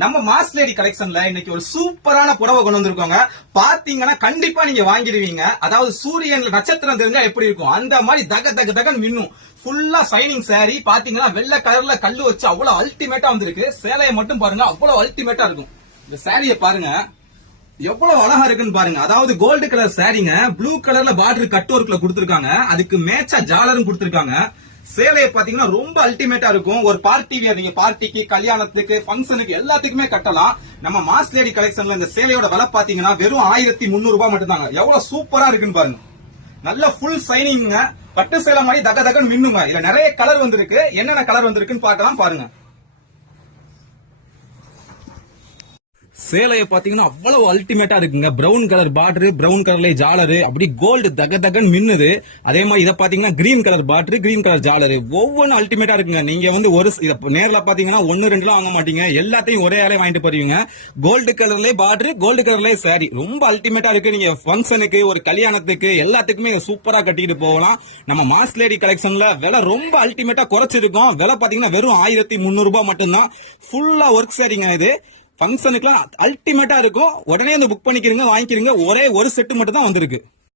நம்ம mass lady கலெக்ஷன்ல இன்னைக்கு ஒரு சூப்பரான புடவை கொண்டு வந்திருக்கோங்க. பாத்தீங்கன்னா கண்டிப்பா நீங்க வாங்கிடுவீங்க. அதாவது சூரியன்ல நட்சத்திரம் தெரிஞ்சா எப்படி இருக்கும் அந்த மாதிரி தக தக தகன்னு மின்னும். ஃபுல்லா சைனிங் சாரி. பாத்தீங்கன்னா வெள்ளை கலர்ல கல்லு வச்சு அவ்வளவு அல்டிமேட்டா வந்திருக்கு. சேலையை மட்டும் பாருங்க, அவ்வளவு அல்டிமேட்டா இருக்கும். இந்த சாரியை பாருங்க எவ்வளவு அழகா இருக்குன்னு பாருங்க. அதாவது கோல்டு கலர் சாரிங்க, ப்ளூ கலர்ல பார்டர் கட் ஒர்க்ல கொடுத்திருக்காங்க. அதுக்கு மேட்சா ஜாலரும் கொடுத்திருக்காங்க. சேலையை பாத்தீங்கன்னா ரொம்ப அல்டிமேட்டா இருக்கும். ஒரு பார்ட்டி வியர், நீங்க பார்ட்டிக்கு, கல்யாணத்துக்கு, ஃபங்க்ஷனுக்கு எல்லாத்துக்குமே கட்டலாம். நம்ம மாஸ் லேடி கலெக்ஷன்ல இந்த சேலையோட விலை பாத்தீங்கன்னா வெறும் 1300 ரூபாய் மட்டும் தாங்க. எவ்வளவு சூப்பரா இருக்குன்னு பாருங்க. நல்ல ஃபுல் சைனிங்க, பட்டு சேலை மாதிரி தக தகன்னு மின்னுங்க. இதுல நிறைய கலர் வந்திருக்கு. என்னென்ன கலர் வந்திருக்குன்னு பார்க்கலாம் பாருங்க. சேலையை பாத்தீங்கன்னா அவ்வளவு அல்டிமேட்டா இருக்குங்க. பிரவுன் கலர் பார்டர், பிரவுன் கலர்ல ஜாலரு, அப்படி கோல்டு தக தகன் மின்னுது. அதே மாதிரி இதை பாத்தீங்கன்னா green colour border, green colour ஜாலரு, ஒவ்வொன்றும் அல்டிமேட்டா இருக்குங்க. நீங்க வந்து ஒரு நேர்ல பாத்தீங்கன்னா 1-2 வாங்க மாட்டீங்க, எல்லாத்தையும் ஒரே ஆளே வாங்கிட்டு போறீங்க. கோல்டு கலர்ல பார்டர், கோல்டு கலர்ல சாரி, ரொம்ப அல்டிமேட்டா இருக்கு. நீங்க ஃபங்க்ஷனுக்கு, ஒரு கல்யாணத்துக்கு எல்லாத்துக்குமே சூப்பரா கட்டிட்டு போகலாம். நம்ம மாஸ் லேடி கலெக்ஷன்ல விலை ரொம்ப அல்டிமேட்டா குறைச்சிருக்கோம். விலை பாத்தீங்கன்னா வெறும் 1300 ரூபாய் மட்டும்தான். ஃபுல்லா ஒர்க் சாரிங்க. இது ஃபங்க்ஷனுக்குலாம் அல்டிமேட்டா இருக்கும். உடனே வந்து புக் பண்ணிக்கிறீங்க, வாங்கிக்கிறீங்க. ஒரே ஒரு செட்டு மட்டும் தான் வந்திருக்கு.